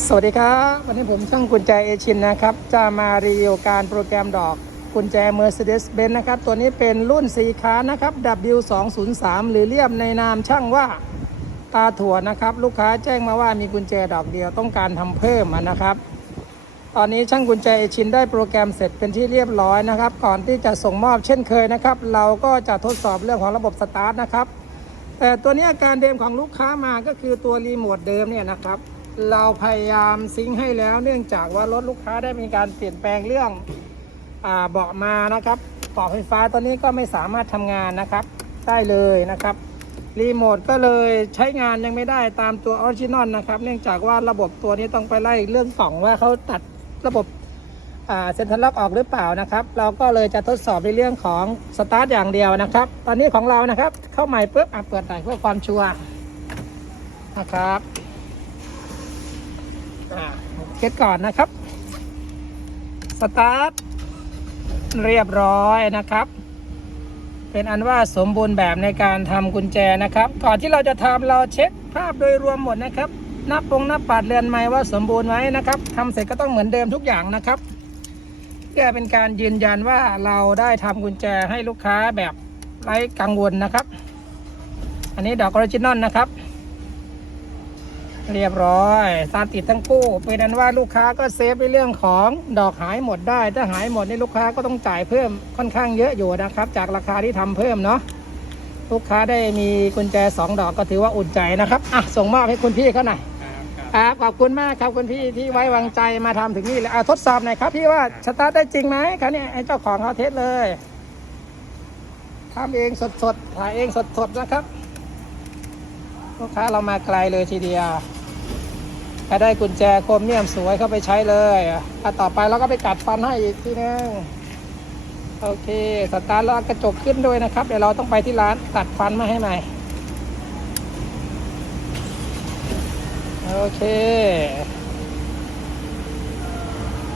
สวัสดีครับ วันนี้ผมช่างกุญแจเอชินนะครับ จะมารีวิวการโปรแกรมดอกกุญแจ Mercedes-Benz นะครับ ตัวนี้เป็นรุ่นสีขานะครับ W203 หรือเรียบในนามช่างว่าตาถั่วนะครับ ลูกค้าแจ้งมาว่ามีกุญแจดอกเดียวต้องการทำเพิ่มนะครับ ตอนนี้ช่างกุญแจเอชินได้โปรแกรมเสร็จเป็นที่เรียบร้อยนะครับ ก่อนที่จะส่งมอบเช่นเคยนะครับ เราก็จะทดสอบเรื่องของระบบสตาร์ทนะครับ แต่ตัวนี้อาการเดิมของลูกค้ามาก็คือตัวรีโมทเดิมเนี่ยนะครับ เราพยายามซิงให้แล้วเนื่องจากว่ารถลูกค้าได้มีการเปลี่ยนแปลงเรื่องเบาะมานะครับเบาะไฟฟ้าตัวนี้ก็ไม่สามารถทำงานนะครับได้เลยนะครับรีโมทก็เลยใช้งานยังไม่ได้ตามตัวออริจินอลนะครับ เนื่องจากว่าระบบตัวนี้ต้องไปไล่เรื่องกล่องว่าเขาตัดระบบเซ็นทรัลล็อกออกหรือเปล่านะครับ เราก็เลยจะทดสอบในเรื่องของสตาร์ทอย่างเดียวนะครับ ตอนนี้ของเรานะครับเข้าใหม่ปุ๊บอะเปิดหน่อยเพื่อความชัวร์นะครับ เก็ตก่อนนะครับ สตาร์ท เรียบร้อยนะครับ เป็นอันว่าสมบูรณ์แบบในการทำกุญแจนะครับ ก่อนที่เราจะทำเราเช็คภาพโดยรวมหมดนะครับนับปงนับปัดเรือนไม้ว่าสมบูรณ์ไหมนะครับทำเสร็จก็ต้องเหมือนเดิมทุกอย่างนะครับเพื่อเป็นการยืนยันว่าเราได้ทำกุญแจให้ลูกค้าแบบไร้กังวลนะครับ อันนี้ดอกออริจินอลนะครับ เรียบร้อยตามติดทั้งคู่เป็นนั้นว่าลูกค้าก็เซฟในเรื่องของดอกหายหมดได้ ถ้าหายหมดนี่ลูกค้าก็ต้องจ่ายเพิ่มค่อนข้างเยอะอยู่นะครับ จากราคาที่ทำเพิ่มเนาะลูกค้าได้มีกุญแจ 2 ดอกก็ถือว่าอุ่นใจนะครับอะส่งมอบให้คุณพี่เขาหน่อยครับขอบคุณมากครับคุณพี่ที่ไว้วางใจมาทำถึงนี่เลยอะทดสอบหน่อยครับพี่ว่าสตาร์ทได้จริงไหมครับเนี่ยให้เจ้าของเขาเทสเลยทำเองสดๆถ่ายเองสดๆนะครับ ลูกค้าเรามาไกลเลยทีเดียวถ้าได้กุญแจโครเมียมสวยเข้าไปใช้เลยอะต่อไปเราก็ไปกัดฟันให้อีกทีนึงโอเค สตาร์ทแล้วเอากระจกขึ้นด้วยนะครับ เดี๋ยวเราต้องไปที่ร้านตัดฟันมาให้ใหม่ โอเค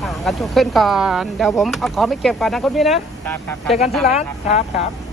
อะกระจกขึ้นก่อน เดี๋ยวผมเอาของไปเก็บก่อนนะคุณพี่นะครับครับเจอกันที่ร้าน ครับครับ